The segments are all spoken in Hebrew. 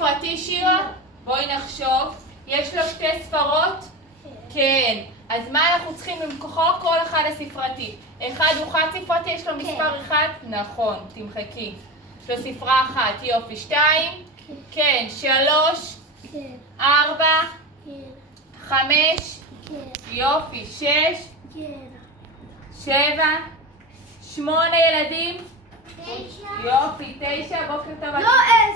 ספרתי שירה? בואי נחשוב. יש לו שתי ספרות? כן. אז מה אנחנו צריכים למכור כל אחד הספרתי? אחד הוא חד ספרתי, יש לו מספר אחד? נכון, תמחקי. יש לו ספרה אחת, יופי. 2? כן. 3? 4? 5? יופי. 6? 7? 8 ילדים? יופי. 9? בוקר טוב. לא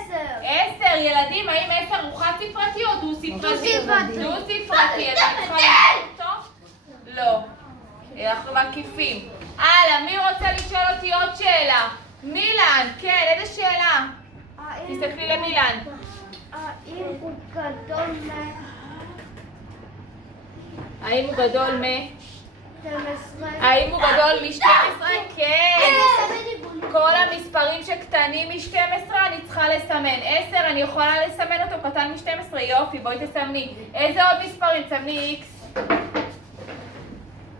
10. 10 ילדים, האם 10 הוא חד ספרתי או דו ספרתי? דו ספרתי. דו ספרתי, אז אני צריכה לקרוא אותו? לא. אנחנו מקיפים. הלאה, מי רוצה לשאול אותי עוד שאלה? מילן, כן, איזה שאלה? תסתכלי למילן. האם הוא גדול האם הוא גדול מ-12? האם הוא גדול מ-12? כן. כל המספרים שקטנים מ-12 אני צריכה לסמן. 10 אני יכולה לסמן אותו קטן מ-12, יופי, בואי תסמני. איזה עוד מספרים? תסמני X.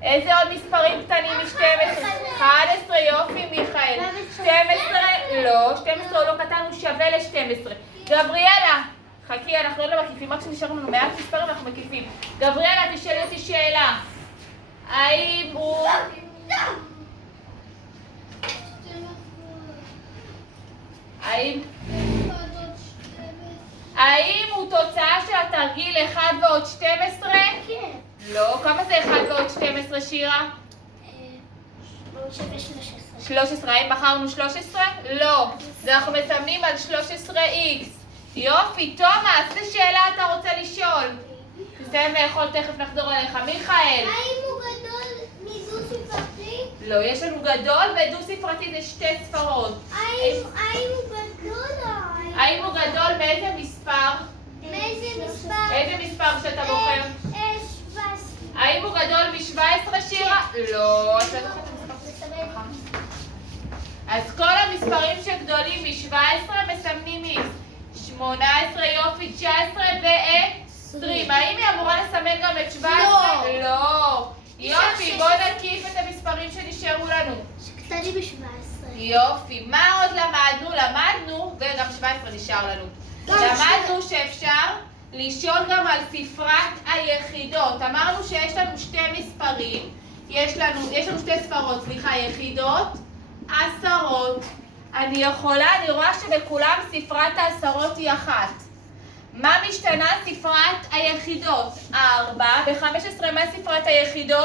איזה עוד מספרים קטנים מ-12? 11, יופי, מיכאל. 12, לא, 12 הוא לא קטן, הוא שווה ל-12. גבריאלה, חכי, אנחנו עוד לא מקיפים, רק שנשאר לנו מעט מספרים אנחנו מקיפים. גבריאלה, תשאלי אותי שאלה. האם הוא... האם הוא תוצאה של התרגיל 1 ועוד 12? כן. לא. כמה זה 1 ועוד 12, שירה? שווה 13. האם בחרנו 13? לא. אז אנחנו מסמנים על 13x. יופי. תומאס, איזה שאלה אתה רוצה לשאול? תסיים לאכול, תכף נחזור אליך. מיכאל. האם הוא גדול מדו ספרתי? לא, יש לנו גדול ודו ספרתי, זה שתי ספרות. האם הוא גדול? האם הוא גדול מאיזה מספר? מאיזה מספר? איזה מספר שאתה בוחר? 17. האם הוא גדול מ-17, שירה? לא. אז לא זוכרת את המספר. אז כל המספרים שגדולים מ-17 מסמנים X. 18, יופי, 19 ו-20. האם היא אמורה לסמן גם את 17? לא. יופי, בואו נקיף את המספרים שנשארו לנו. שקטנים ב-17. יופי. מה עוד למדנו? למדנו, וגם 17 נשאר לנו. למדנו שאפשר לשאול גם על ספרת היחידות. אמרנו שיש לנו שתי מספרים. יש לנו שתי ספרות, סליחה, יחידות, עשרות. אני רואה שבכולם ספרת העשרות היא אחת. מה משתנה ספרת היחידות? 4. ב-15 מה ספרת היחידות?